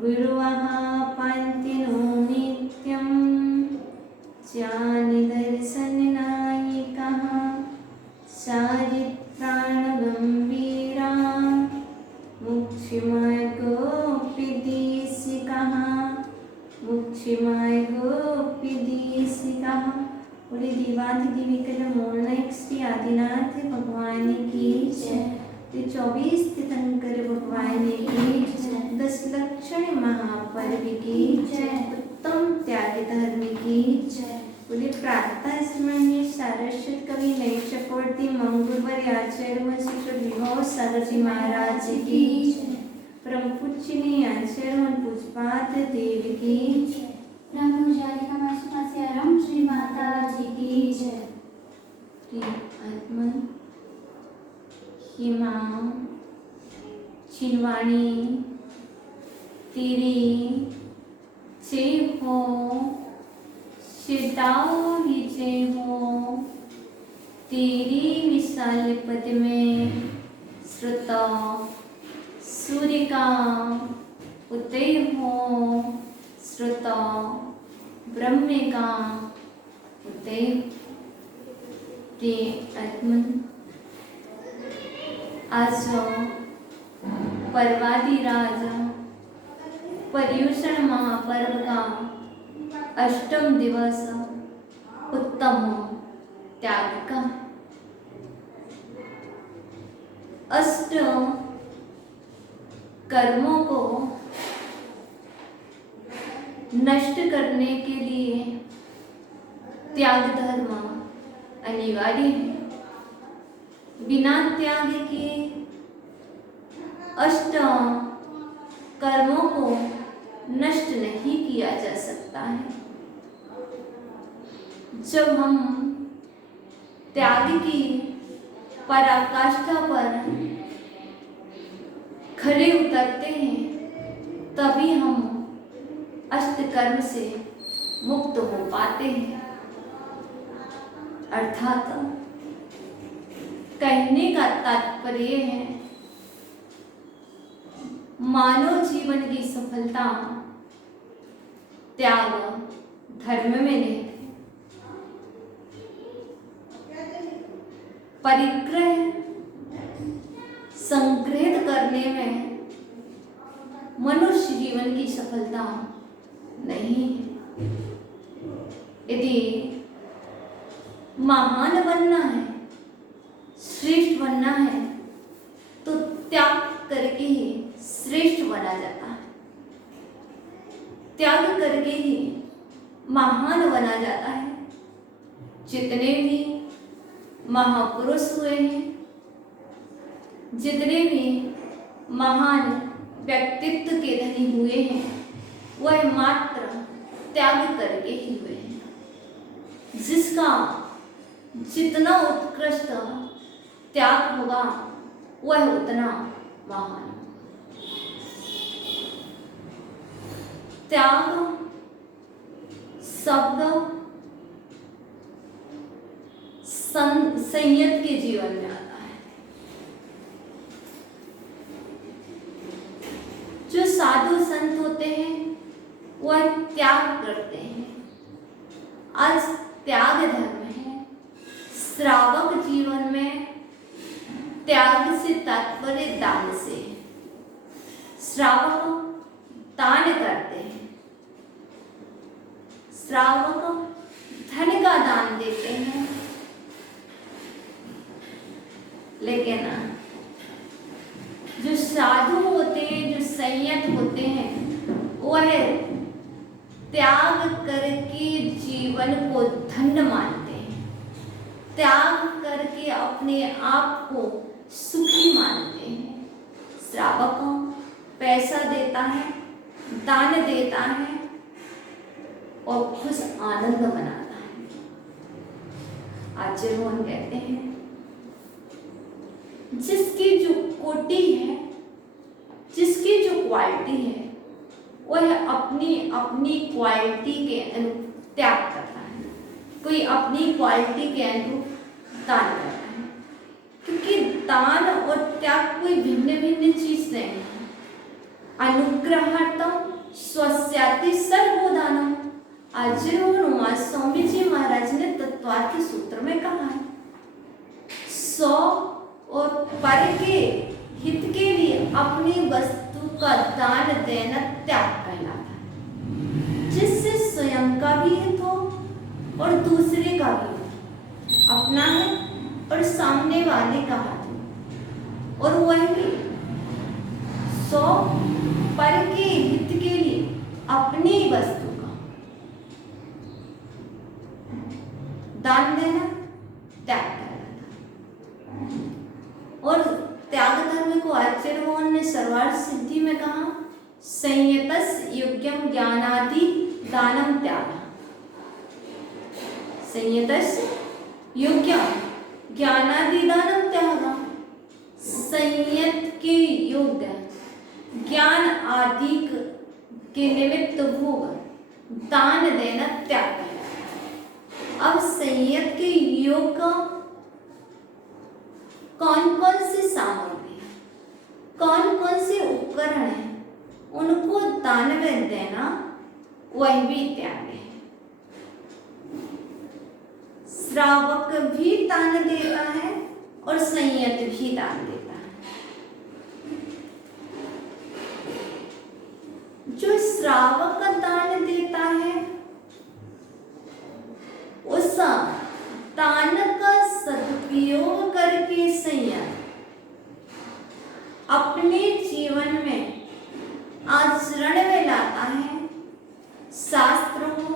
गुरुवः पान्तिनो नित्यं ज्ञानदर्शननायकः चारित्राणगम्भीरा मुक्षिमार्गोपदेशिकः बोले देवाधिदेविकल मोलक श्री आदिनाथ भगवान की जय। 24 तीर्थंकर भगवान की जय। 10 लक्षण महापर्व की जय। उत्तम त्याग धर्म की जय। बोले प्रातः स्मरणीय सारस्वत कवि नई चक्रवर्ती मंगलवर आचार्य शिष्य विभव सागर जी महाराज की जय। परम पूज्य आचार्य पुष्पात देव की जय। श्री माता जी की जय। आत्मन हिमा चिनवाणी तेरी जय हो, शिदाओ विजय हो, तेरी विशाल पद में श्रुता सूर्य का उदय हो, श्रुता ब्रह्म का उदय। आत्मन आज पर्वाधिराज पर्युषण महापर्व का अष्टम दिवस उत्तम त्याग का। अष्ट कर्मों को नष्ट करने के लिए त्याग धर्म अनिवार्य है। बिना त्याग के अष्ट कर्मों को नष्ट नहीं किया जा सकता है। जब हम त्याग की पराकाष्ठा पर खड़े उतरते हैं तभी हम अष्ट कर्म से मुक्त हो पाते हैं। अर्थात कहने का तात्पर्य है मानव जीवन की सफलता त्याग धर्म में नहीं, परिग्रह संग्रहित करने में मनुष्य जीवन की सफलता नहीं है। यदि महान बनना है, श्रेष्ठ बनना है तो त्याग करके ही श्रेष्ठ बना जाता है। त्याग करके ही महान बना जाता है। जितने भी महापुरुष हुए हैं, जितने भी महान व्यक्तित्व के धनी हुए हैं, वह मात्र त्याग करके ही हुए हैं। जिसका जितना उत्कृष्ट त्याग होगा वह उतना महान। त्याग शब्द संयत के जीवन में आता है। जो साधु संत होते हैं वह त्याग करते हैं। आज त्याग धर्म है। श्रावक जीवन में त्याग से तात्पर्य दान से। श्रावक दान करते हैं। श्रावक धन का दान देते हैं। लेकिन जो साधु होते हैं, जो संयत होते हैं, वह त्याग करके जीवन को धन्य मानते हैं। त्याग करके अपने आप को सुखी मानते हैं। श्रावक पैसा देता है, दान देता है और खुश आनंद मनाता है। आचार्य मोहन कहते हैं जिसकी जो कोटि है, जिसकी जो क्वालिटी है, वह अपनी अपनी क्वालिटी के अनुरूप त्याग करता है। कोई अपनी क्वालिटी के अनुरूप दान करता है। क्योंकि दान और त्याग कोई भिन्न भिन्न चीज नहीं है। अनुग्रहार्थम स्वस्याति सर्वोदानम। आचार्य स्वामी जी महाराज ने तत्वार्थ सूत्र में कहा है, स्व और पर के हित के लिए अपनी वस्तु का दान देना त्याग कहलाता है, जिससे स्वयं का भी हित हो और दूसरे का भी हित, अपना हित और सामने वाले का हित, और वही स्व पर के हित के लिए अपनी वस्तु का दान देना त्याग कहलाता। और त्याग धर्म को आचार्य मोहन ने सर्वार्थ सिद्धि में कहा, संयतस् योग्यम ज्ञानादि दानम त्याग। संयतस् योग्यम ज्ञानादि दानम त्याग। संयत के योग्य ज्ञान आदि के निमित्त भोग दान देना त्याग है। अब संयत के योग का कौन कौन सी सामग्री, कौन कौन से उपकरण है, उनको दान में देना वह भी त्याग है। श्रावक भी दान देता है और संयत भी दान देता है। जो श्रावक दान देता है उस दान का सदुपयोग करके संयत अपने जीवन में आचरण में लाता है। शास्त्र हो,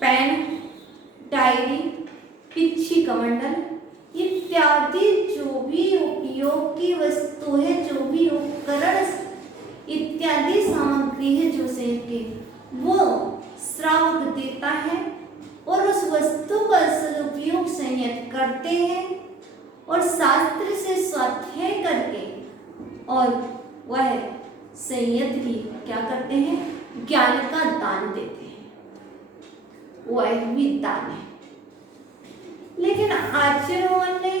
पेन, डायरी, पिच्छी कमंडल इत्यादि जो भी उपयोग की वस्तु है, जो भी उपकरण इत्यादि सामग्री है जो से वो श्रावक देता है और उस वस्तु का सदुपयोग संयत करते हैं और शास्त्र से स्वाध्याय करके, और वह संयत भी क्या करते हैं, ज्ञान का दान देते हैं, वह भी दान है। लेकिन आचार्यों ने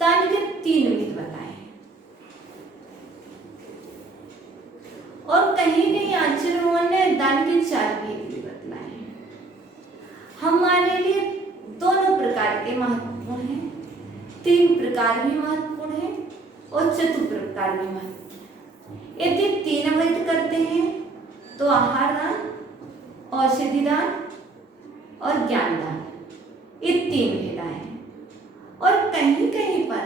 दान के 3 विध बताए और कहीं कहीं आचार्यों ने दान के 4 विध भी बतलाए। हमारे लिए दोनों प्रकार के महत्वपूर्ण हैं, 3 प्रकार भी महत्वपूर्ण है और 4 प्रकार भी महत्वपूर्ण। यदि 3 विध करते हैं तो आहार दान, औषधि दान और ज्ञान दान, ये 3 भेदाएं हैं। और कहीं कहीं पर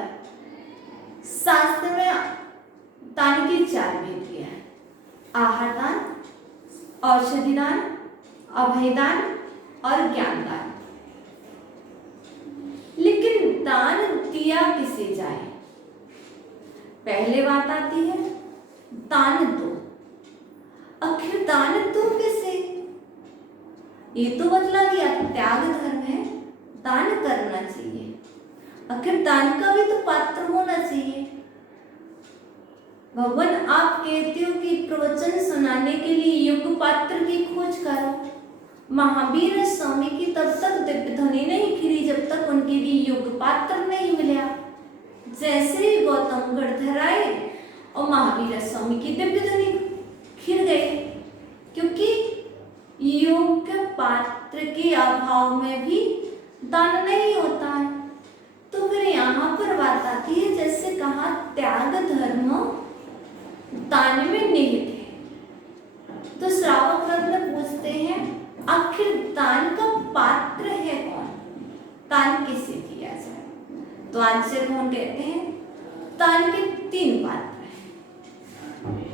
शास्त्र में दान के 4 भेद दिया है, आहार दान, औषधि दान, अभय दान और ज्ञान दान। लेकिन दान दिया किसे जाए, पहले बात आती है दान दो। आखिर दान दो किसे, ये तो बतला दिया त्याग धर्म है, दान करना चाहिए, आखिर दान का भी तो पात्र होना चाहिए। भगवान आप कहते हो कि प्रवचन सुनाने के लिए योग्य पात्र की खोज करो। महावीर स्वामी की तब तक दिव्य ध्वनि नहीं खिली जब तक उनके लिए योग्य पात्र नहीं मिला। जैसे ही गौतम गढ़धर आए और महावीर स्वामी की दिव्य ध्वनि खिल गई, क्योंकि योग्य पात्र के अभाव में भी दान नहीं होता है। तो फिर यहाँ पर बात आती है, जैसे कहा त्याग धर्म दान में निहित है। तो श्रावक रत्न पूछते हैं आखिर दान का पात्र है कौन, दान किसे किया जाए। तो आचार्य मोहन कहते हैं दान के 3 पात्र हैं,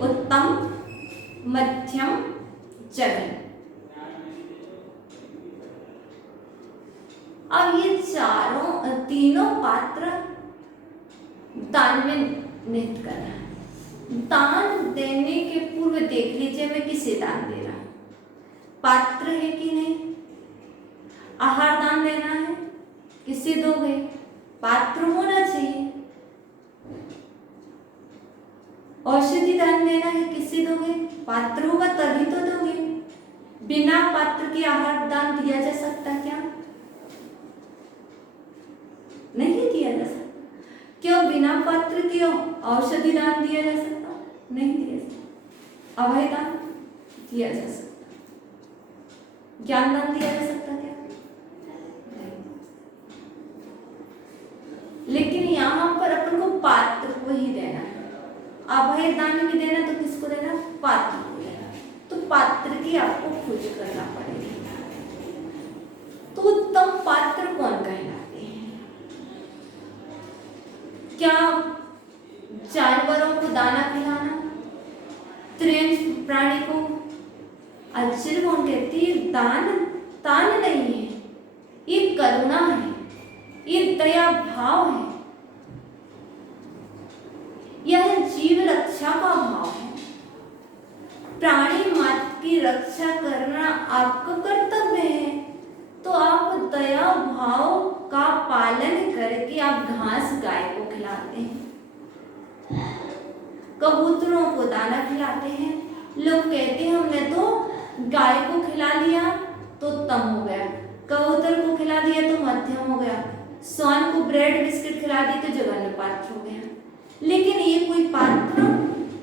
उत्तम, मध्यम, जघन्य। अब ये तीनों पात्र दान में निहित करना है। दान देने के पूर्व देख लीजिए मैं किसे दान दे रहा हूं, पात्र है कि नहीं। आहार दान देना है, किसे दोगे, पात्र होना चाहिए। औषधि दान देना है, किसे दोगे, पात्र होगा तभी तो दोगे। बिना पात्र के आहार दान दिया जा सकता क्या, नहीं दिया जा सकता। क्यों बिना पात्र के औषधि दान दिया जा सकता, नहीं दिया सकता। अभय दान दिया जा सकता, ज्ञान दान दिया जा सकता क्या? नहीं। लेकिन यहाँ पर अपन को पात्र को ही देना है। अभय दान भी देना तो किसको देना? पात्र को देना। तो पात्र की आपको खोज करना पड़ेगी। तो उत्तम पात्र कौन कहलाते हैं? क्या जानवरों को दाना खिलाना, तृण प्राणी को? आश्चर्य कौन कहती है? दान तान नहीं है, ये करुणा है, ये दया भाव है, यह जीव रक्षा का भाव है। प्राणी मात्र की रक्षा करना आपका कर्तव्य है, तो आप दया भाव का पालन करके आप घास गाय को खिलाते हैं, कबूतरों को दाना खिलाते हैं। लोग कहते हैं हमने तो गाय को खिला लिया तो उत्तम हो गया, कबूतर को खिला दिया तो मध्यम हो गया, स्वान को ब्रेड बिस्किट खिला दी तो जघन्य पात्र हो गया। लेकिन ये कोई पात्र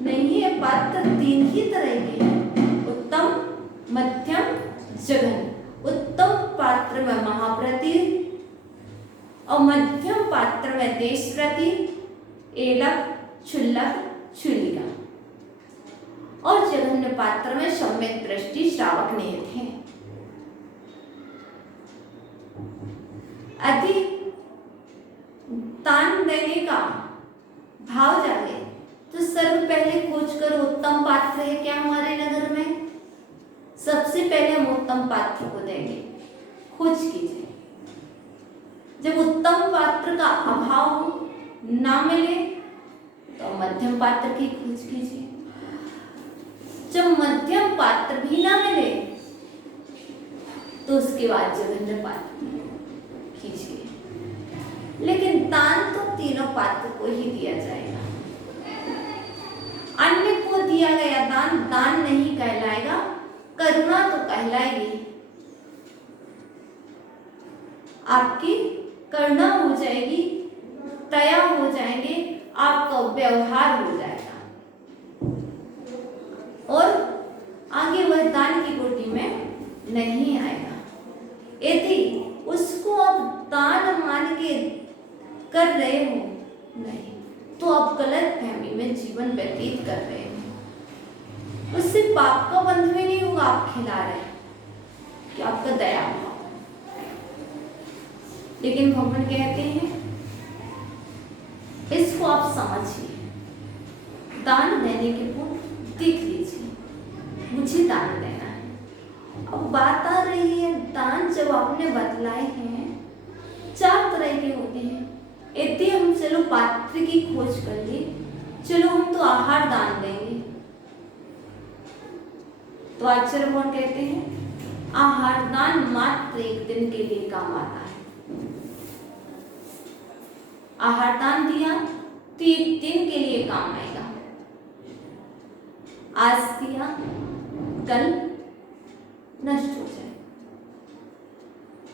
नहीं है। पात्र तीन ही तरह के हैं, उत्तम, मध्यम, जघन्य। उत्तम पात्र में महाप्रति और मध्यम पात्र में देशप्रति, एलक, क्षुल्लक, क्षुल्लिका, और जघन्य पात्र में सम्यक दृष्टि, श्रावक, निहित है। अधिक दान देने का भाव जागे तो सर्व पहले खोज करो उत्तम पात्र है क्या हमारे नगर में। सबसे पहले हम उत्तम पात्र को देंगे, खोज कीजिए। जब उत्तम पात्र का अभाव ना मिले तो मध्यम पात्र की खोज कीजिए। जब मध्यम पात्र भी ना मिले तो उसके बाद जघन्य पात्र कीजिए। लेकिन दान तो तीनों पात्र को ही दिया जाएगा। अन्य को दिया गया दान दान नहीं कहलाएगा, करुणा तो कहलाएगी। आपकी करुणा हो जाएगी, दया हो जाएंगे, आपका व्यवहार हो जाएगा और आगे वह दान की कोटि में नहीं आएगा। यदि उसको आप दान मान के कर रहे हो नहीं तो आप गलत फहमी में जीवन व्यतीत कर रहे हो। उससे पाप का बंध भी नहीं होगा, आप खिला रहे हैं कि आपका दया भाव। लेकिन भगवान कहते हैं इसको आप समझिए, दान देने के पूर्व देख लीजिए मुझे दान देना है। अब बात आ रही है दान जब आपने बतलाए हैं 4 तरह के होते हैं। यदि हम चलो पात्र की खोज कर ली, चलो हम तो आहार दान देंगे, तो आचार्य कौन कहते हैं आहार दान मात्र 1 दिन के लिए काम आता है। आहार दान दिया तो 1 दिन के लिए काम आएगा। आज दिया कल नष्ट हो जाए,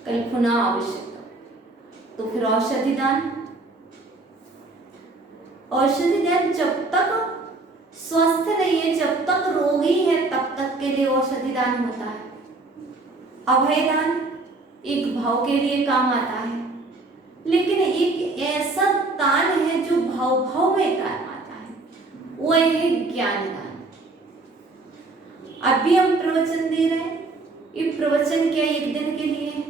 कल पुनः आवश्यकता। तो फिर औषधि दान, औषधि दान जब तक स्वस्थ नहीं है, जब तक रोगी है तब तक के लिए औषधि दान होता है। अभय दान एक भाव के लिए काम आता है, लेकिन एक ऐसा दान है जो भाव भाव में काम आता है, वो है ज्ञान दान। अभी हम प्रवचन दे रहे हैं, ये प्रवचन क्या 1 दिन के लिए है,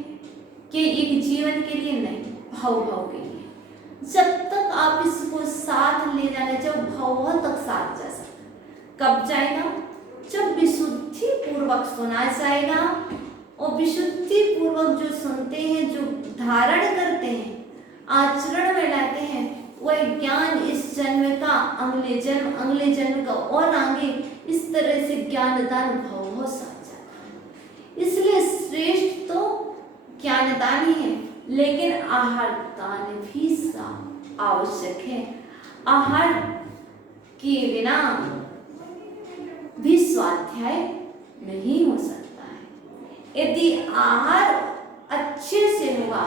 क्या एक जीवन के लिए नहीं, भाव भाव के लिए। जब तक आप इसको साथ ले जाने, जब भाव तक साथ जा सकते, कब जाएगा जब विशुद्धि पूर्वक सुना जाएगा। और विशुद्धि पूर्वक जो सुनते हैं, जो धारण करते हैं, आचरण में लाते हैं, वह ज्ञान इस जन्म का, अगले जन्म का और आगे इस तरह से ज्ञान दान भाव साथ जाता है। इसलिए श्रेष्ठ तो ज्ञान दान ही है, लेकिन आहार दान भी आवश्यक है। आहार के बिना भी स्वाध्याय नहीं हो सकता है। यदि आहार अच्छे से होगा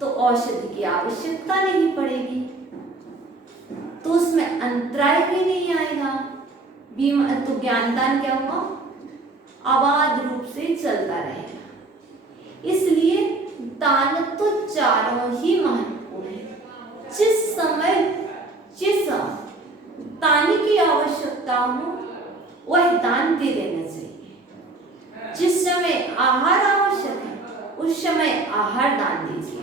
तो औषधि की आवश्यकता नहीं पड़ेगी, तो उसमें अंतराय भी नहीं आएगा। तो ज्ञानदान क्या हुआ? अबाध रूप से चलता रहेगा। इसलिए दान तो चारों ही महत्वपूर्ण है। जिस समय जिस दान की आवश्यकता हो वह दान दे देना चाहिए। जिस समय आहार आवश्यक है उस समय आहार दान दीजिए।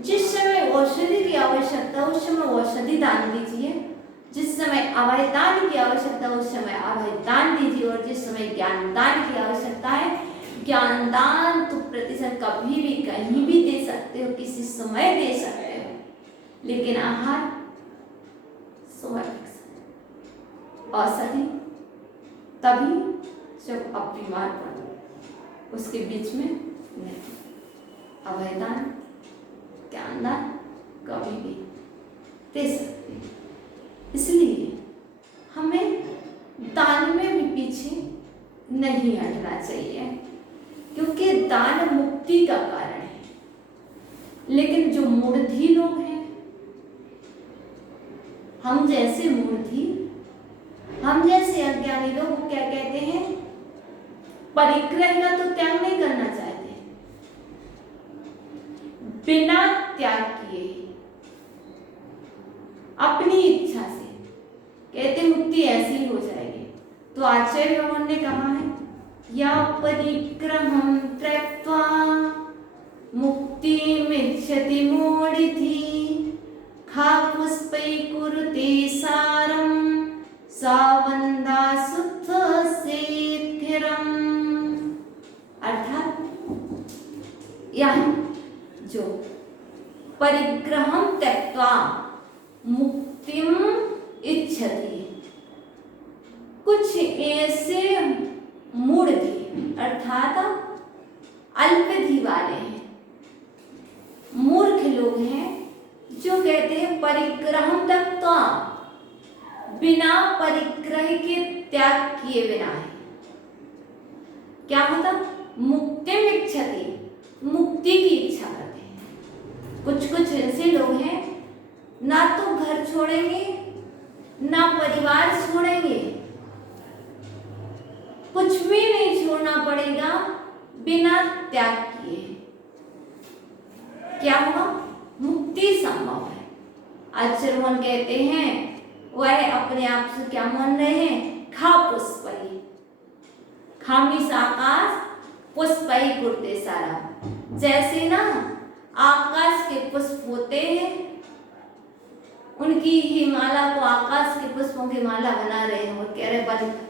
जिस समय औषधि की आवश्यकता है उस समय औषधि दान दीजिए। जिस समय अभय दान की आवश्यकता है उस समय अभय दान दीजिए। और जिस समय ज्ञान दान की आवश्यकता है, ज्ञान दान तो प्रतिशत कभी भी कहीं भी दे सकते हो, किसी समय दे सकते हो, लेकिन आहार समय औषधि तभी जब आप बीमार पड़ो, उसके बीच में नहीं। अभय दान ज्ञान दान कभी भी दे सकते हैं। इसलिए हमें दान में भी पीछे नहीं हटना चाहिए, क्योंकि दान मुक्ति का कारण है। लेकिन जो मूढ़ी लोग हैं, हम जैसे मूढ़ी, हम जैसे अज्ञानी लोग, वो क्या कहते हैं? परिग्रह का तो त्याग नहीं करना चाहते, बिना त्याग किए अपनी इच्छा से कहते मुक्ति ऐसी ही हो जाएगी। तो आचार्य भगवान ने कहा है, या परिग्रहं त्यक्त्वा मुक्तिमिच्छति मूढ़िः खा पुष्पै कुरुते सारं सा वंदा शुद्ध सेथिरम्। अर्थात यह जो परिग्रहं त्यक्त्वा मुक्तिम इच्छति, कुछ ऐसे मूढ़ी अर्थात अल्पधि वाले हैं, मूर्ख लोग हैं, जो कहते हैं परिग्रहं त्यक्त्वा, बिना परिग्रह के त्याग किए बिना है। क्या होता? मुक्तिम इच्छति, मुक्ति की इच्छा करते हैं। कुछ ऐसे लोग हैं, ना तो घर छोड़ेंगे ना परिवार छोड़ेंगे, कुछ भी नहीं छोड़ना पड़ेगा बिना त्याग किए। क्या होगा? मुक्ति संभव है। आचार्य भगवान कहते हैं, वह अपने आप से क्या मान रहे हैं? खा पुष्पई, खामी आकाश पुष्पई कुरते सारा। जैसे ना आकाश के पुष्प होते हैं, उनकी ही माला को आकाश के पुष्पों की माला बना रहे हैं, और कह रहे बंद,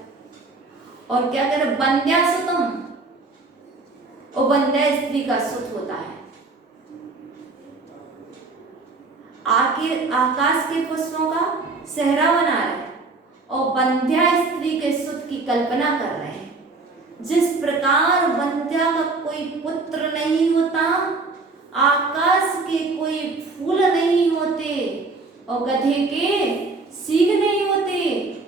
और क्या कह रहे? बंध्या सुतम, और बंध्या स्त्री का सुत होता है। आखिर आकाश के पुष्पों का सेहरा बना रहे हैं और बंध्या स्त्री के सुत की कल्पना कर रहे हैं। जिस प्रकार बंध्या का कोई पुत्र नहीं होता, आकाश के कोई फूल नहीं होते और गधे के सींग नहीं होते,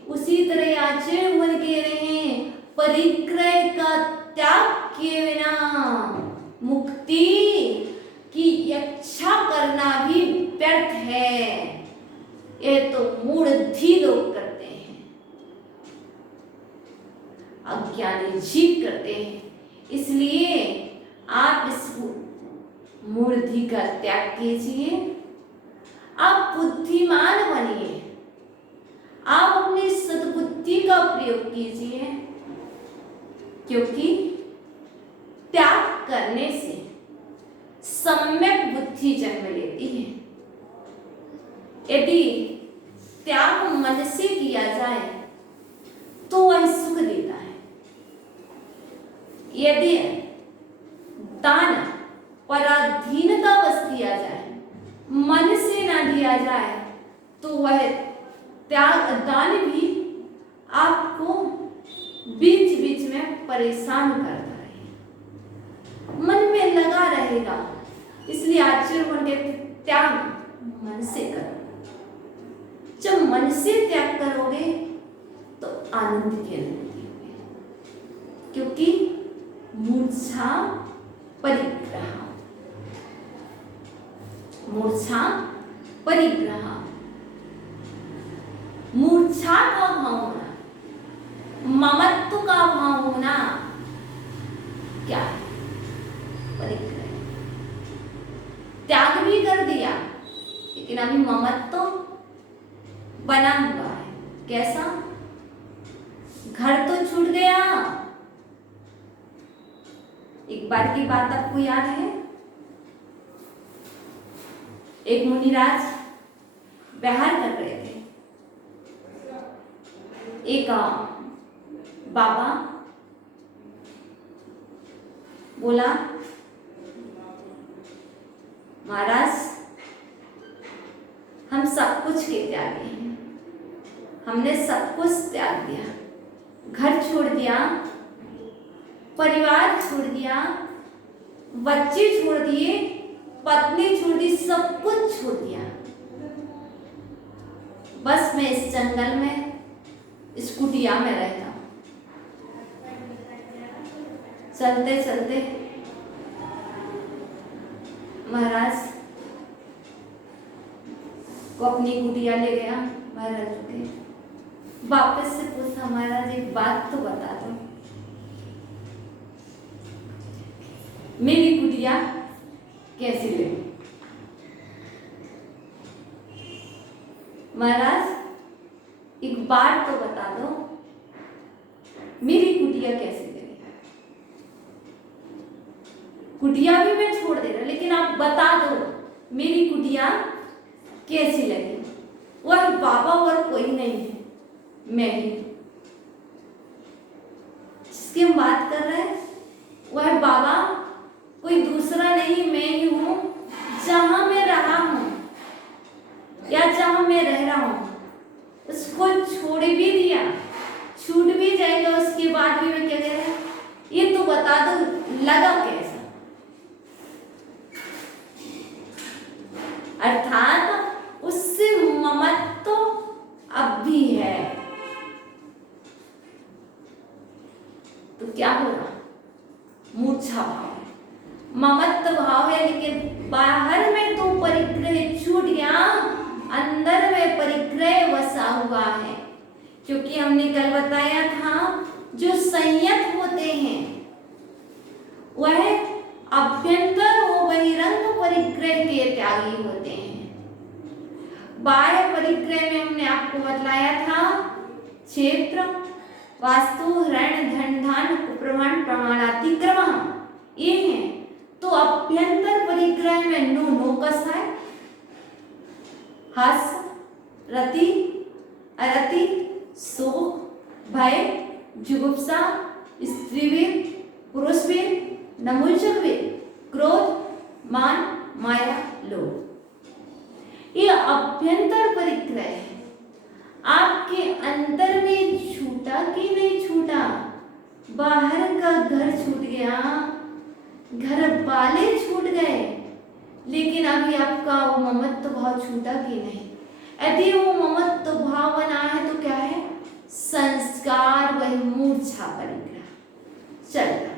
उसी तरह आचार्य भगवान कह रहे हैं, परिग्रह का त्याग किए बिना मुक्ति की इच्छा करना भी व्यर्थ है। ये तो मूढ़ी लोग करते हैं, अज्ञानी जीव करते हैं। इसलिए आप इस मूढ़ी का त्याग कीजिए, आप बुद्धिमान बनिए, आप अपनी सद्बुद्धि का प्रयोग कीजिए, क्योंकि त्याग करने से सम्यक बुद्धि जन्म लेती है। यदि त्याग मन से किया जाए तो वह सुख देता है। यदि दान पराधीनता बस दिया जाए, मन से ना दिया जाए, तो वह त्याग दान भी आपको बीच बीच में परेशान करता रहेगा, मन में लगा रहेगा। इसलिए आचार्य कहते त्याग मन से करो। जब मन से त्याग करोगे तो आनंद की अनुभूति होगी, क्योंकि मूर्छा परिग्रह, मूर्छा परिग्रह, मूर्छा का भाव होना ममत्व का भाव होना क्या है? परिग्रह। त्याग भी कर दिया लेकिन अभी ममत्व बना हुआ है। कैसा? घर तो छूट गया। एक बार की बात आपको याद है, एक मुनिराज विहार कर रहे थे। एक बाबा बोला, महाराज हम सब कुछ के त्यागी हैं, हमने सब कुछ त्याग दिया, घर छोड़ दिया, परिवार छोड़ दिया, बच्चे छोड़ दिए, पत्नी छोड़ दी, सब कुछ छोड़ दिया। बस मैं इस जंगल में, इस कुटिया में रहता हूं। चलते चलते महाराज को अपनी कुटिया ले गया। महाराज उठे, वापस से पूछा, महाराज एक बात तो बता दो, मेरी कुटिया कैसी लगी? महाराज एक बात तो बता दो, मेरी कुटिया कैसी लगी? कुटिया भी मैं छोड़ दे रहा, लेकिन आप बता दो मेरी कुटिया कैसी लगी? वह बाबा और कोई नहीं है, मैं ही। जिसकी हम बात कर रहे हैं वह बाबा कोई दूसरा नहीं, मैं ही हूं। जहां मैं रहा हूं या जहां मैं रह रहा हूं उसको छोड़ भी दिया, छूट भी जाएगा, उसके बाद भी मैं क्या कह रहा, ये तो बता दो लगा कैसा? अर्थात उससे ममत्व अब भी है। तो क्या होगा? मूर्छा भाव है, ममत्व भाव है, लेकिन बाहर में तो परिग्रह छूट गया, अंदर में परिग्रह वसा हुआ है। क्योंकि हमने कल बताया था जो संयत होते हैं वह अभ्यंतर व बहिरंग परिग्रह के त्यागी होते हैं। बाह्य परिग्रह में हमने आपको बतलाया था क्षेत्र, वास्तु, ऋण, धन, धान, प्रमाण, प्रमाणातिक्रमण ये हैं। तो अभ्यंतर परिग्रह में नो नोकस है, हस, रति, अरति, शोक, भय, जुगुप्सा, स्त्रीवीर, पुरुषवीर, नपुंसकवीर, क्रोध, मान, माया, लोभ, ये अभ्यंतर परिग्रह है। आपके अंदर में छूटा कि नहीं छूटा? बाहर का घर छूट गया, घर वाले छूट गए, लेकिन अभी आपका वो ममत्व भाव छूटा कि नहीं? यदि वो ममत्व भाव बना है तो क्या है? संस्कार वह मूर्छा परिग्रह चल रहा।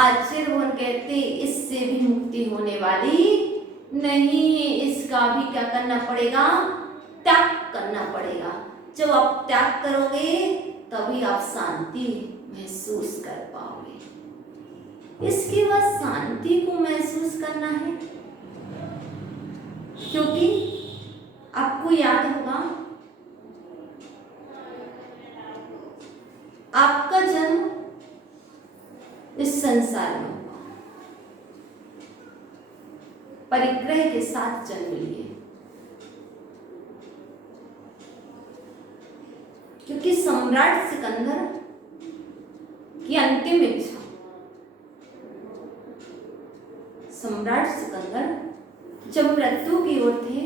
आचार्य भगवान कहते इससे भी मुक्ति होने वाली नहीं है, इसका भी क्या करना पड़ेगा? त्याग करना पड़ेगा। जब आप त्याग करोगे तभी आप शांति महसूस कर पाओगे। इसके बाद शांति को महसूस करना है, क्योंकि आपको याद होगा आपका जन्म इस संसार में हुआ, परिग्रह के साथ जन्म लिए, क्योंकि सम्राट सिकंदर की अंतिम इच्छा, सम्राट सिकंदर जब मृत्यु की ओर थे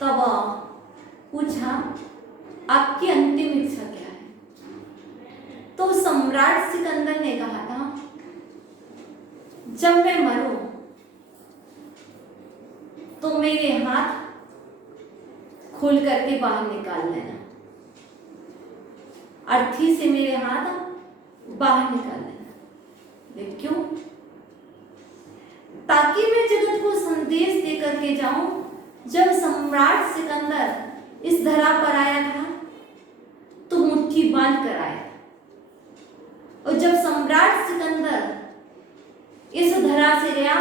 तब पूछा आपकी अंतिम इच्छा क्या है? तो सम्राट सिकंदर ने कहा था जब मैं मरूं तो मेरे हाथ खोल करके बाहर निकाल लेना, अर्थी से मेरे हाथ बाहर निकाल लेना। क्यों? ताकि मैं जगत को संदेश दे करके जाऊं। जब सम्राट सिकंदर इस धरा पर आया था तो मुट्ठी बांध कर आया। और जब सम्राट सिकंदर इस धरा से गया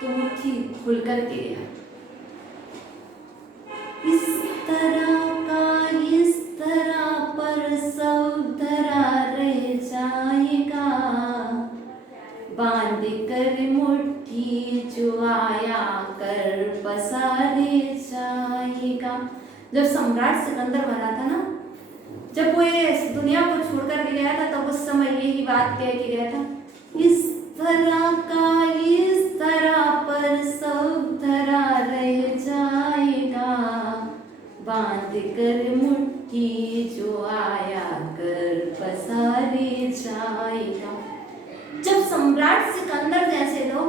तो मुट्ठी खुल कर के गया। इस तरह पर सब धरा रह जाएगा, बांध कर मुट्ठी जो आया कर पसारे जाएगा। जब सम्राट सिकंदर मरा था ना, जब वो इस दुनिया को छोड़कर के गया था, तब उस समय यही बात कह के गया था, इस तरह पर सब धरा रह जाएगा, बांध कर मुट्ठी जो आया कर पसारे जाएगा। जब सम्राट सिकंदर जैसे लोग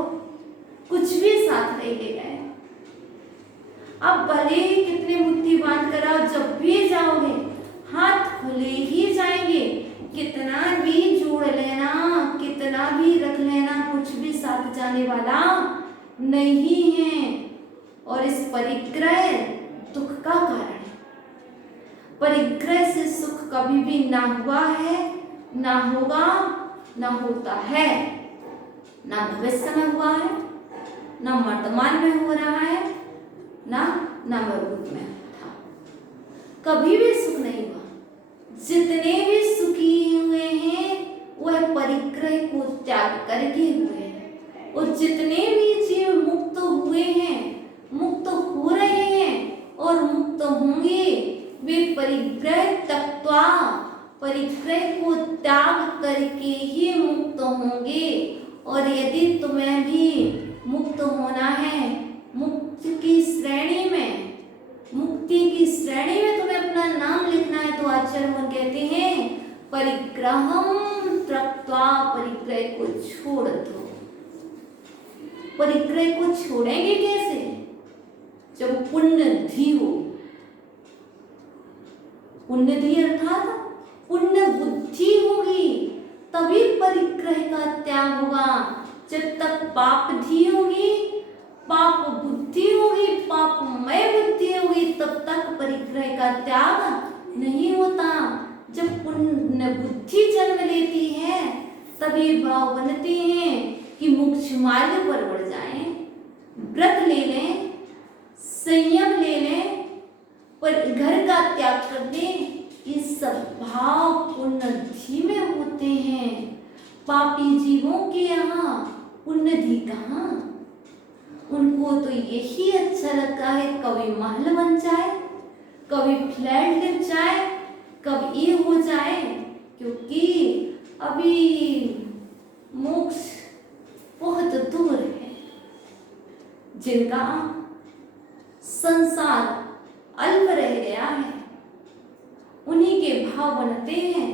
कुछ भी साथ लेके गए, अब भले कितने मुट्ठी बांध कर आओ, जब भी जाओगे हाथ खुले ही जाएंगे। कितना भी जोड़ लेना, कितना भी रख लेना, कुछ भी साथ जाने वाला नहीं है। और इस परिग्रह दुख का कारण है। परिग्रह से सुख कभी भी ना हुआ है, ना होगा, ना होता है, ना भविष्य में हुआ है, ना वर्तमान में हो रहा है, ना भूत में था। कभी भी सुख नहीं हुआ। जितने भी सुखी हुए हैं वह परिग्रह को त्याग करके हुए हैं, और जितने भी जीव मुक्त हुए हैं, मुक्त हो रहे हैं और मुक्त होंगे, वे परिग्रह तत्वा परिग्रह को त्याग करके ही मुक्त होंगे। और यदि तुम्हें भी मुक्त होना है, मुक्ति की श्रेणी में तुम्हें अपना नाम लिखना है, तो आचार्य मन कहते हैं परिग्रहम त्यक्त्वा, परिग्रह को छोड़ दो। परिग्रह को छोड़ेंगे कैसे? जब पुण्यधि हो। पुण्यधि अर्थात पुण्य बुद्धि होगी, तभी परिग्रह का त्याग होगा। जब तक पापधि होगी, पाप बुद्धि होगी, पापमय बुद्धि होगी, तब तक परिग्रह का त्याग नहीं होता। जब पुण्य बुद्धि जन्म लेती है, तभी भाव बनते हैं कि मोक्ष मार्ग पर बढ़ जाएं, व्रत ले लें, संयम ले लें, पर घर का त्याग कर दें। ये सब भाव पुण्यधि में होते हैं। पापी जीवों के यहाँ पुण्यधि कहाँ? उनको तो यही अच्छा लगता है कभी महल बन जाए, कभी फ्लैट लिप जाए, कभी ये हो जाए, क्योंकि अभी मोक्ष बहुत दूर है। जिनका संसार अल्प रह गया है, उन्हीं के भाव बनते हैं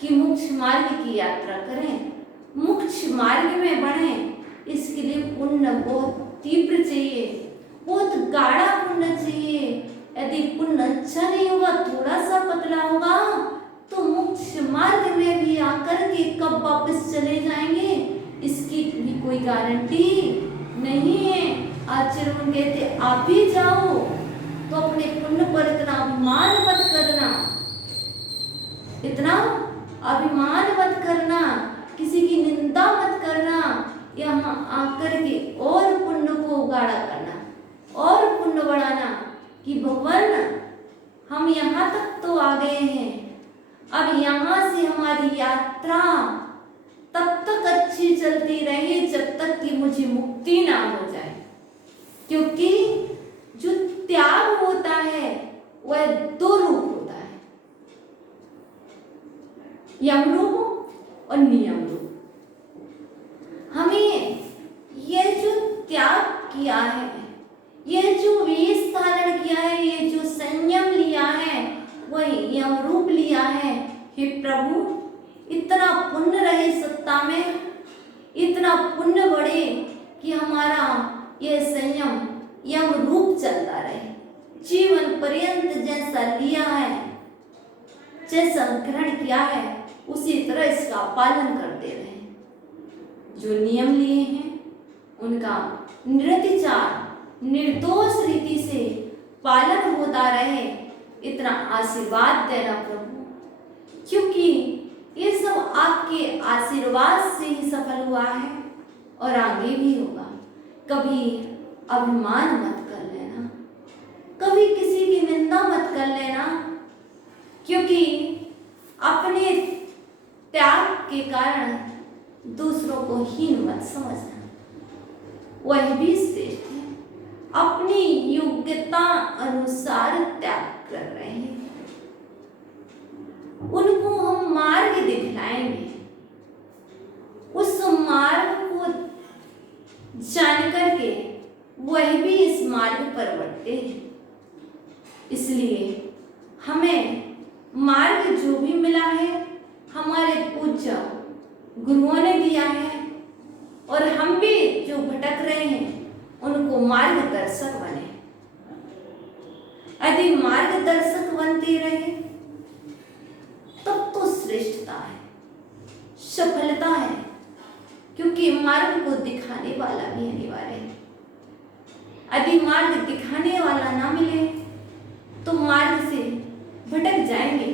कि मोक्ष मार्ग की यात्रा करें, मोक्ष मार्ग में बढ़ें। इसके लिए पुण्य बहुत तीव्र चाहिए, बहुत गाढ़ा पुण्य चाहिए। यदि पुण्य अच्छा नहीं होगा, थोड़ा सा पतला होगा, तो मोक्ष मार्ग में भी आकर के कब वापस चले जाएंगे, इसकी भी कोई गारंटी नहीं है। आचार्य कहते आप भी जाओ तो अपने पुण्य पर इतना अभिमान मत करना, इतना अभिमान मत करना, किसी की निंदा मत करना। यहाँ आकर के और पुण्य को गाढ़ा करना और पुण्य बढ़ाना कि भगवान हम यहाँ तक तो आ गए हैं, अब यहाँ से हमारी यात्रा तब तक अच्छी चलती रहे जब तक कि मुझे मुक्ति ना हो जाए। क्योंकि जो त्याग होता है वह दो रूप होता है, यम रूप और नियम रूप। हमें यह जो त्याग किया है, यह जो वेश धारण किया है, ये जो संयम लिया है, वह यम रूप लिया है। हे प्रभु, इतना पुण्य रहे सत्ता में, इतना पुण्य बढ़े कि हमारा यह संयम यम रूप चलता रहे, जीवन पर्यंत जैसा लिया है, जैसा ग्रहण किया है, उसी तरह इसका पालन करते रहे। जो नियम लिए हैं उनका निरतिचार निर्दोष रीति से पालन होता रहे, इतना आशीर्वाद देना प्रभु। आशीर्वाद से ही सफल हुआ है और आगे भी होगा। कभी अभिमान मत कर लेना, कभी किसी की निंदा मत कर लेना, क्योंकि अपने त्याग के कारण दूसरों को हीन मत समझना। वह भी श्रेष्ठ है, अपनी योग्यता अनुसार त्याग कर रहे हैं। उनको हम मार्ग दिखलाएंगे, उस मार्ग को जान करके वह भी इस मार्ग पर बढ़ते हैं। इसलिए हमें मार्ग जो भी मिला है हमारे पूज्य गुरुओं ने दिया है, और हम भी जो भटक रहे हैं उनको मार्गदर्शक बने। यदि मार्गदर्शक बनते रहे तब तो श्रेष्ठता है, सफलता है, क्योंकि मार्ग को दिखाने वाला भी अनिवार्य है। यदि मार्ग दिखाने वाला ना मिले तो मार्ग से भटक जाएंगे,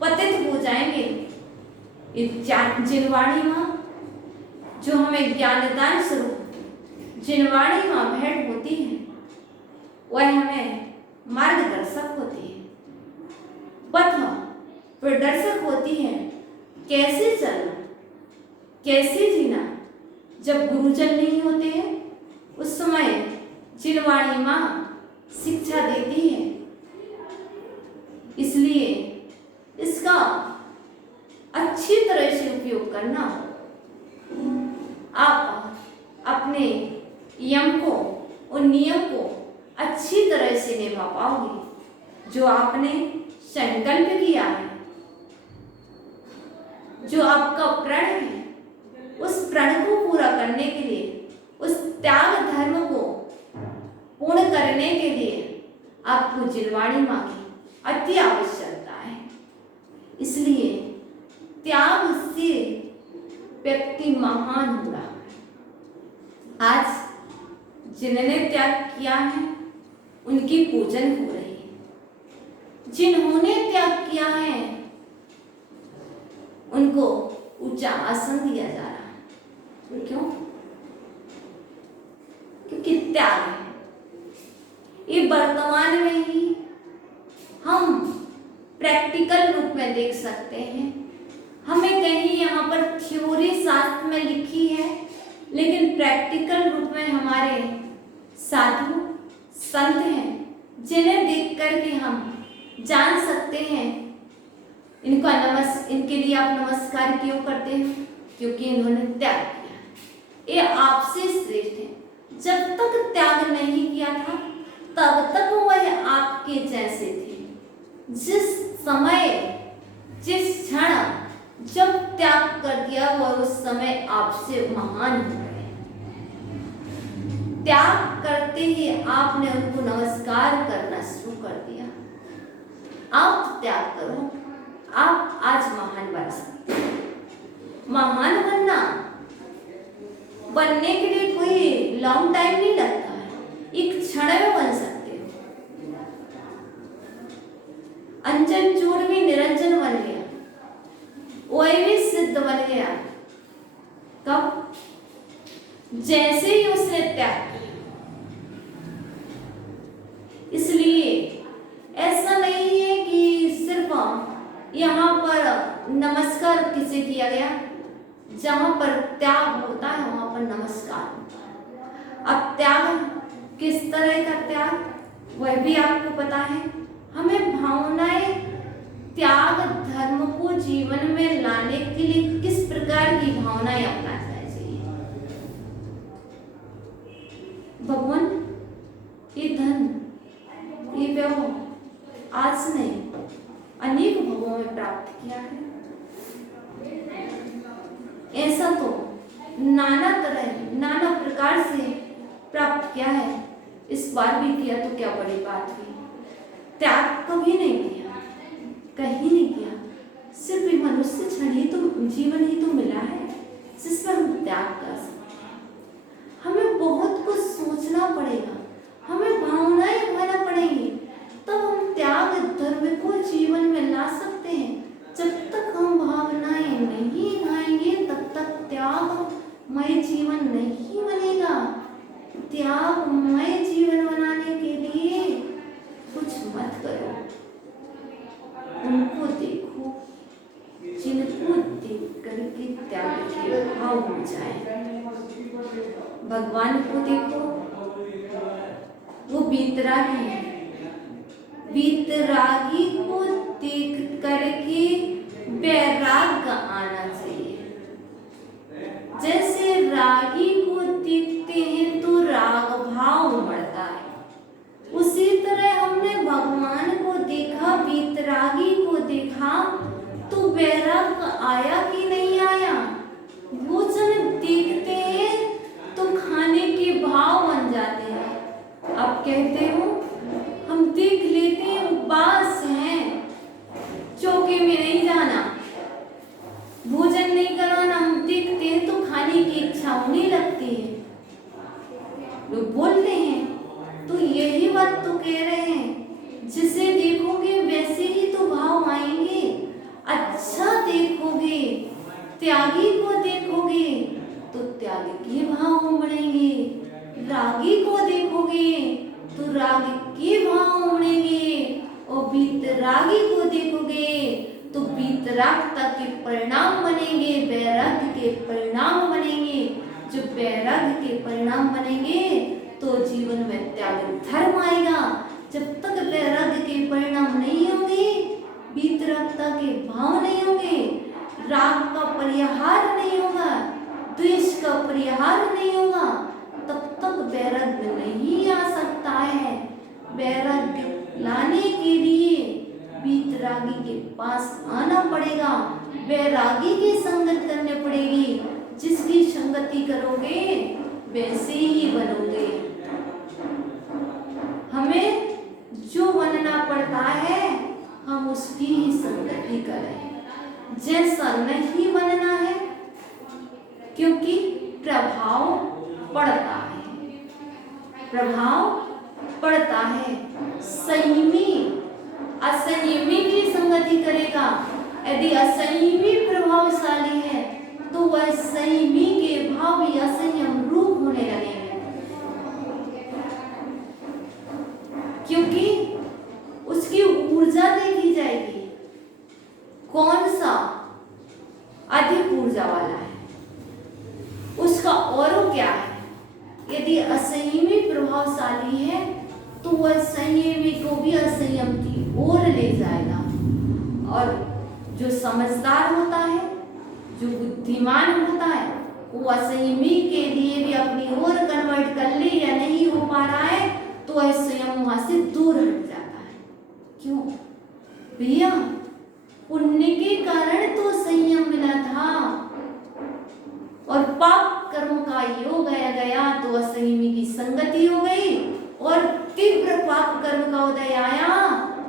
पतित हो जाएंगे। जिनवाणी माँ जो हमें ज्ञानदान स्वरूप जिनवाणी माँ भेंट होती है, वह हमें मार्गदर्शक होती है, पथ प्रदर्शक होती है। कैसे चलना, कैसे जीना। जब गुरुजन नहीं होते हैं उस समय जिनवाणी माँ शिक्षा देती है। इसलिए इसका अच्छी तरह से उपयोग करना। आप अपने यम को और नियम को अच्छी तरह से निभा पाओगे। जो आपने संकल्प किया है, जो आपका प्रण है, उस प्रण को पूरा करने के लिए, उस त्याग धर्म को पूर्ण करने के लिए आपको जिनवाणी माँ की अति आवश्यकता है। इसलिए त्याग से व्यक्ति महान हो रहा है। आज जिन्होंने त्याग किया है उनकी पूजन हो रही है। जिन्होंने त्याग किया है उनको ऊंचा आसन दिया जा रहा है। क्यों? क्योंकि त्याग है। ये वर्तमान में ही हम प्रैक्टिकल रूप में देख सकते हैं। हमें कहीं यहाँ पर थ्योरी शास्त्र में लिखी है, लेकिन प्रैक्टिकल रूप में हमारे साधु संत हैं, जिन्हें देख करके हम जान सकते हैं इनके लिए आप नमस्कार क्यों करते हैं? क्योंकि इन्होंने त्याग किया। ये आपसे श्रेष्ठ है। जब तक त्याग नहीं किया था तब तक वह आपके जैसे थे। जिस समय, जिस क्षण जब त्याग कर दिया वह उस समय आपसे महान हो गए। त्याग करते ही आपने उनको नमस्कार करना शुरू कर दिया। आप त्याग करो, आप आज महान बन सकते हैं। महान बनने के लिए कोई लॉन्ग टाइम नहीं लगता है, एक क्षण में बन सकते हो। अंजन चूड़ भी निरंजन बन गया, वह भी सिद्ध बन गया। कब? जैसे ही उसने त्याग किया। इसलिए ऐसा नहीं है कि सिर्फ यहाँ पर नमस्कार किसे किया गया। जहाँ पर त्याग होता है वहाँ पर नमस्कार होता है। अब त्याग किस तरह का त्याग वह भी आपको पता है। हमें भावनाएं त्याग धर्म को जीवन में लाने के लिए किस प्रकार की भावनाएं अपनाना चाहिए। भगवान ये धन, ये वैभव आज नहीं अनेक भवों में प्राप्त किया है। ऐसा तो नाना तरह, नाना प्रकार से प्राप्त किया है। इस बार भी किया तो क्या बड़ी बात हुई। त्याग कभी नहीं किया, कहीं नहीं किया। सिर्फ मनुष्य क्षण ही तो, जीवन ही तो मिला है जिसमें हम त्याग कर सकते हैं। हमें बहुत कुछ सोचना पड़ेगा, हमें भावनाएं भरना पड़ेंगी, तब हम त्याग धर्म को जीवन में ला सकते हैं। जब तक हम भावनाएं नहीं लाएंगे मय जीवन नहीं बनेगा। त्यागमय जीवन बनाने के लिए कुछ मत करो, उनको देखो जिनको देख करके त्याग के भाव हो जाए। भगवान को देखो, वो वीतरागी है। वीतरागी को देख करके वैराग्य आना चाहिए। जैसे रागी को देखते हैं तो राग भाव बढ़ता है, उसी तरह हमने भगवान को देखा, वीतरागी को देखा तो वैराग्य आया कि नहीं आया। भोजन देखते हैं तो खाने के भाव बन जाते हैं। आप कहते हो हम देख लेते हैं उपवास हैं, चौके में नहीं जाना, भोजन नहीं कराना, हम देखते हैं तो खाने की इच्छा होने लगती है। लोग बोलते हैं तो यही बात तो कह रहे हैं, जिसे देखोगे वैसे ही तो भाव आएंगे। अच्छा देखोगे, त्यागी को देखोगे तो त्याग के भाव उमड़ेंगे। रागी को देखोगे तो राग के भाव उमड़ेंगे, और वीतरागी को देखोगे तो वीतरागता के परिणाम बनेंगे, वैराग्य के परिणाम बनेंगे। जो वैराग्य के परिणाम बनेंगे तो जीवन में त्याग धर्म आएगा। जब तक वैराग्य के परिणाम नहीं होंगे, वीतरागता के भाव नहीं होंगे, राग का परिहार नहीं होगा, द्वेष का परिहार नहीं होगा, तब तक वैराग्य नहीं आ सकता है। वैराग्य लाने के लिए वीतरागी के पास आना पड़ेगा, वैरागी की संगत करनी पड़ेगी। जिसकी संगति करोगे वैसे ही बनोगे। हमें जो बनना पड़ता है हम उसकी ही संगति करें, जैसा नहीं बनना है, क्योंकि प्रभाव पड़ता है, प्रभाव पड़ता है। संयमी असंयमी की संगति करेगा। यदि असंयमी प्रभावशाली है तो वह संयमी के भाव भी असंयम रूप होने लगेंगे, क्योंकि उसकी ऊर्जा देखी जाएगी, कौन सा अधिक ऊर्जा वाला है, उसका और क्या है। यदि असंयमी प्रभावशाली है तो वह संयमी को भी असंयम की ओर ले जाएगा, और जो समझदार होता है, जो बुद्धिमान होता है, वो असंयमी के लिए भी अपनी ओर कन्वर्ट कर ले, या नहीं हो पा रहा है तो वह स्वयं वहां से दूर हट जाता है। क्यों भैया? पुण्य के कारण तो संयम मिला था, और पाप कर्म का योग गया तो असंयमी की संगति हो गई, और तीव्र पाप कर्म का उदय आया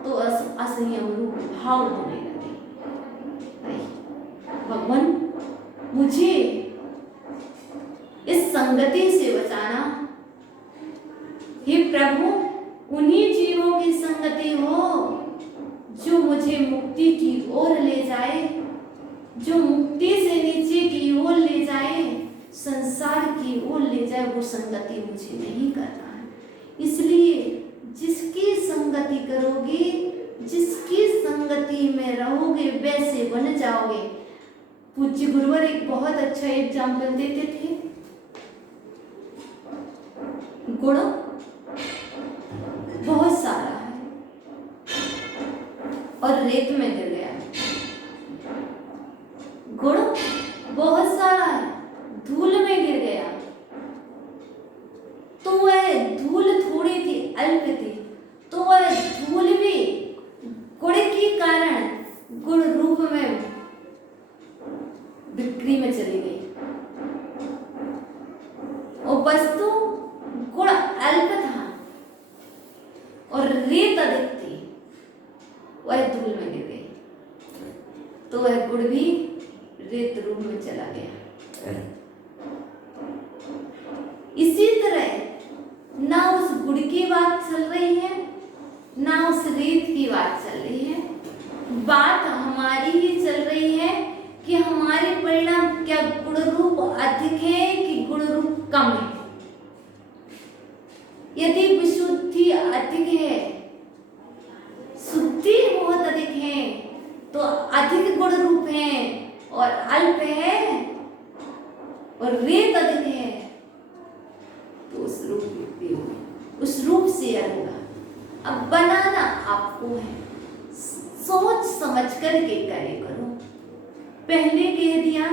तो असंयम रूप भाव होने लगे। भगवान मुझे इस संगति से बचाना। हे प्रभु, उन्हीं जीवों की संगति हो जो मुझे मुक्ति की ओर ले जाए, जो मुक्ति से नीचे की ओर ले जाए, संसार की ओर ले जाए। वो संगति मुझे नहीं करना है। इसलिए जिसकी संगति करोगे, जिसकी संगति में रहोगे, वैसे बन जाओगे। पूज्य गुरुवर एक बहुत अच्छा एग्जाम्पल देते थे। गुड़ बहुत सारा है और रेत में गिर गया। गुड़ बहुत सारा है, धूल में गिर गया, तो वह धूल थोड़ी थी, अल्प थी, तो वह धूल भी गुड़ के कारण गुड़ रूप में बिक्री में चली गई। और वस्तु गुड़ अल्प था और रेत अधिक थी, वह धूल में गिर गई, तो वह गुड़ भी रेत रूप में चला गया। इसी तरह ना उस गुड़ की बात चल रही है, ना उस रेत की बात चल रही है, बात हमारी ही चल रही है कि हमारे परिणाम क्या गुण रूप अधिक है गुण रूप है और अल्प है और रेत अधिक है, तो उस रूप से होगा। अब बनाना आपको है, सोच समझ करके करे करो। पहले कह दिया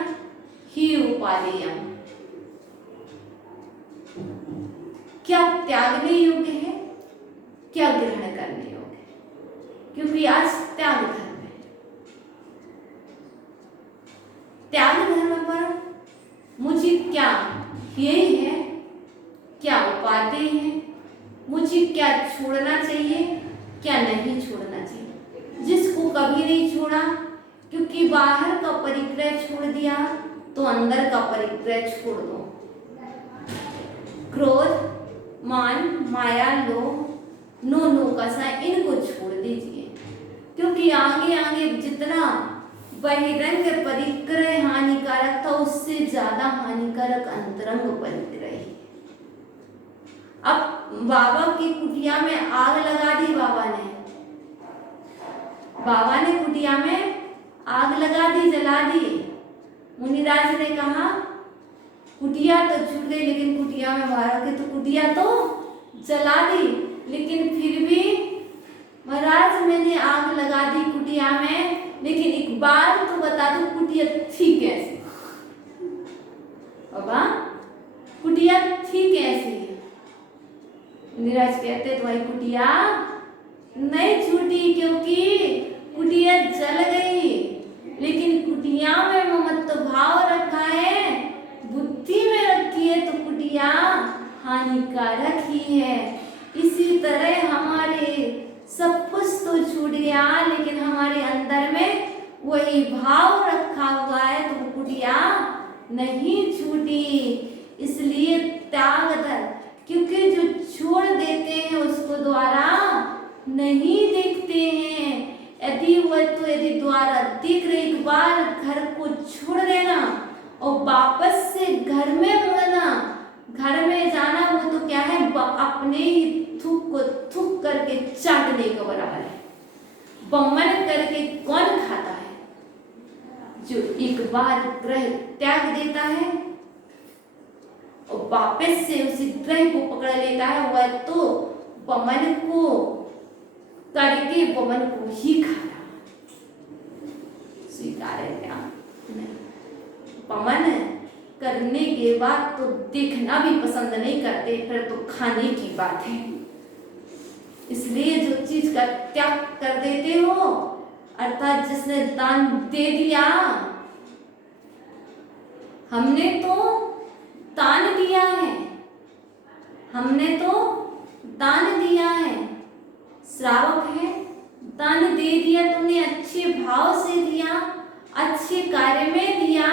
ही उपादेयम, क्या त्यागने योग्य है, क्या ग्रहण करने योग्य है, क्योंकि आज त्याग धर्म है। त्याग धर्म पर मुझे क्या यही है, क्या उपादेय है, मुझे क्या छोड़ना चाहिए, क्या नहीं छोड़ना चाहिए। जिसको कभी नहीं छोड़ा, क्योंकि बाहर का परिग्रह छोड़ दिया तो अंदर का परिग्रह छोड़ दो। क्रोध, मान, माया, लोभ, नो कसा, इनको छोड़ दीजिए, क्योंकि आगे आगे जितना बहिरंग परिग्रह हानिकारक था, उससे ज्यादा हानिकारक अंतरंग परिग्रह है। अब बाबा की कुटिया में आग लगा दी बाबा ने कुटिया में आग लगा दी, जला दी। मुनिराज ने कहा कुटिया तो छूट गई, लेकिन कुटिया में बाहर के तो कुटिया तो जला दी, लेकिन फिर भी महाराज मैंने आग लगा दी कुटिया में, लेकिन एक बार तो बता दो कुटिया थी कैसी? बाबा कुटिया थी कैसी? मुनिराज कहते तुम्हारी कुटिया नहीं छूटी, क्योंकि कुटिया जल गई, लेकिन कुटिया में ममत्व भाव रखा है, बुद्धि में रखी है, तो कुटिया हानिकारक ही है। इसी तरह हमारे सब कुछ तो छूट गया, लेकिन हमारे अंदर में वही भाव रखा हुआ है, तो कुटिया नहीं छूटी। इसलिए त्याग धर्म, क्योंकि जो छोड़ देते हैं उसको द्वारा नहीं देखते हैं। यदि द्वारा दिख रहे, एक बार घर को छोड़ देना और वापस से घर में मुड़ना, घर में जाना, वो तो क्या है, अपने ही थूक को थूक करके चाटने के बराबर है। बमन करके कौन खाता है? जो एक बार ग्रह त्याग देता है और वापस से उसी ग्रह को पकड़ लेता है, वह तो बमन को करके बमन को ही खाता। स्वीकार है क्या? पमन करने के बाद तो देखना भी पसंद नहीं करते, फिर तो खाने की बात है। इसलिए जो चीज का त्याग कर देते हो, अर्थात जिसने दान दे दिया, हमने तो दान दिया है, हमने तो दान दिया है, श्रावक है, दान दे दिया, तुमने अच्छे भाव से दिया, अच्छे कार्य में दिया।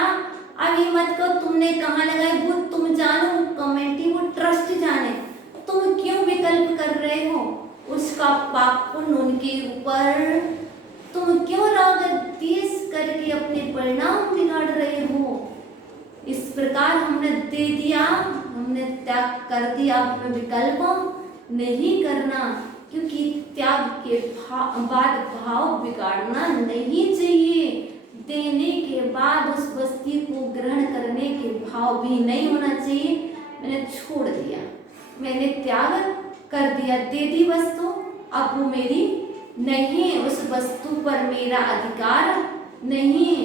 अब ये मत कहो तुमने कहाँ लगाई, वो तुम जानो, कमेटी वो ट्रस्ट जाने, तुम क्यों विकल्प कर रहे हो, उसका पाप पुण्य उनके ऊपर, तुम क्यों राग द्वेष करके अपने परिणाम बिगाड़ रहे हो। इस प्रकार हमने दे दिया, हमने त्याग कर दिया, अपने विकल्प नहीं करना, क्योंकि त्याग के बाद भाव बिगाड़ना नहीं चाहिए। देने के बाद उस वस्तु को ग्रहण करने के भाव भी नहीं होना चाहिए। मैंने छोड़ दिया, मैंने त्याग कर दिया, दे दी वस्तु, अब वो मेरी नहीं, उस वस्तु पर मेरा अधिकार नहीं।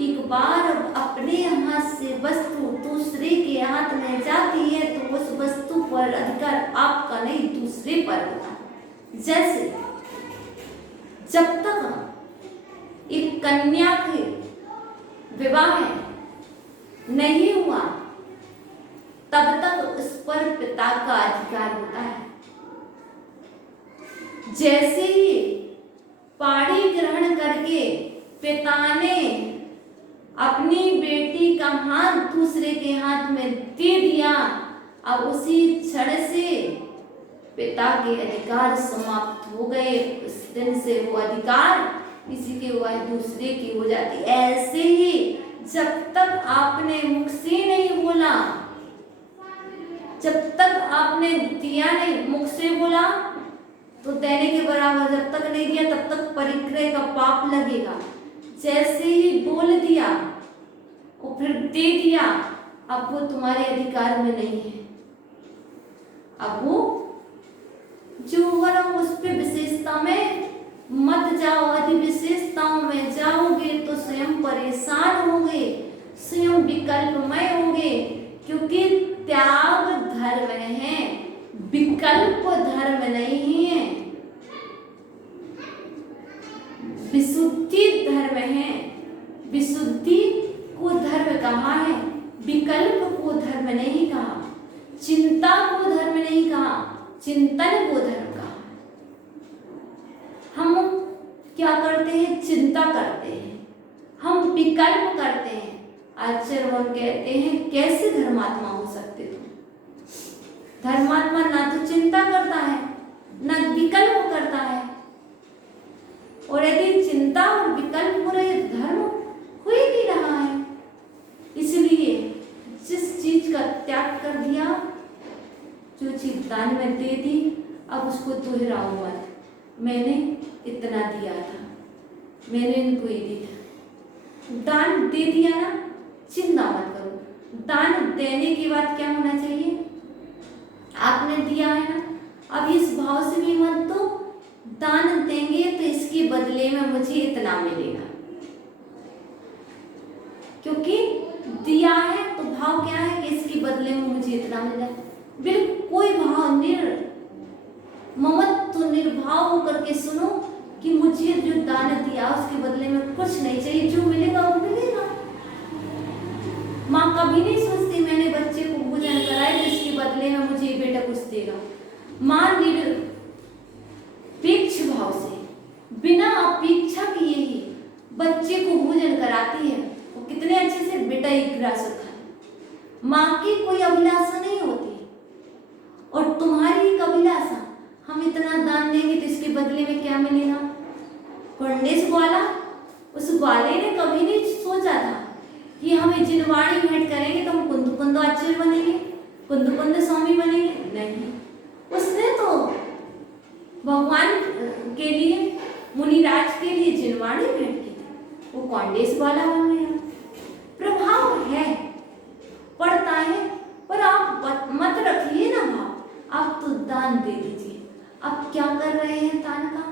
एक बार अपने हाथ से वस्तु दूसरे के हाथ में जाती है, तो उस वस्तु पर अधिकार आपका नहीं, दूसरे पर होता। जैसे जब तक एक कन्या के विवाह नहीं हुआ, तब तक उस पर पिता का अधिकार होता है। जैसे ही पाणी ग्रहण करके पिता ने अपनी बेटी का हाथ दूसरे के हाथ में दे दिया, अब उसी क्षण से पिता के अधिकार समाप्त हो गए। उस दिन से वो अधिकार किसी के हुआ दूसरे की हो जाती। ऐसे ही जब तक आपने मुख से नहीं बोला, जब तक आपने दिया नहीं, मुख से बोला तो देने के बराबर, जब तक नहीं दिया तब तक परिग्रह का पाप लगेगा। जैसे ही बोल दिया और फिर दे दिया, अब वो तुम्हारे अधिकार में नहीं है। अब वो जो हो रहा उस पे विशेषता में मत जाओ। यदि विशेषताओं में जाओगे तो स्वयं परेशान होगे, स्वयं विकल्पमय होगे, क्योंकि त्याग धर्म है, विकल्प धर्म नहीं है। विशुद्धि धर्म है। विशुद्धि को धर्म कहा है, विकल्प को धर्म नहीं कहा, चिंता को धर्म नहीं कहा, चिंतन को धर्म कहा। हम क्या करते हैं? चिंता करते हैं, हम विकल्प करते हैं। आचार्य कहते हैं कैसे धर्मात्मा हो सकते तुम? धर्मात्मा ना तो चिंता करता है, ना विकल्प करता है। और यदि चिंता और विकल्प हो रहे, धर्म हो ही नहीं रहा है। इसलिए जिस चीज का त्याग कर दिया, जो चीज दान में दे दी, अब उसको दोहराओ मत। मैंने इतना दिया था, मैंने इनको ही दिया। दान दे दिया ना, चिंता मत करो। दान देने के बाद क्या होना चाहिए? आपने दिया है ना, अब इस भाव से भी मत दो, दान देंगे तो इसके बदले में मुझे इतना मिलेगा। क्योंकि दिया है तो भाव क्या है कि इसके बदले में मुझे इतना मिलेगा। बिल्कुल कोई भाव ममत्व निर्भाव होकर के सुनो कि मुझे जो दान दिया उसके बदले में कुछ नहीं चाहिए, जो मिलेगा वो मिलेगा। माँ कभी नहीं सोचती मैंने बच्चे को भोजन कराया तो इसके बदले में मुझे बेटा कुछ देगा। माँ निरपेक्ष भाव से, बिना अपेक्षा किए ही बच्चे को भोजन कराती है। वो कितने अच्छे से बेटा एक गिलास खाए। माँ की कोई अभिलाषा नहीं होती, और तुम्हारी एक अभिलाषा, हम इतना दान देंगे तो इसके बदले में क्या मिलेगा। गणेश ग्वाला, उस ग्वाले ने कभी नहीं सोचा था कि हमें जिनवाणी भेंट करेंगे तो हम कुंद कुंद आचार्य बनेंगे, कुंद कुंद स्वामी बनेंगे। नहीं, उसने तो भगवान के लिए, मुनिराज के लिए जिनवाणी भेंट की थी, वो कौंडेश वाला बन गया। प्रभाव है, पड़ता है, पर आप मत रखिए ना भाव, आप तो दान दे दीजिए। आप क्या कर रहे हैं दान का?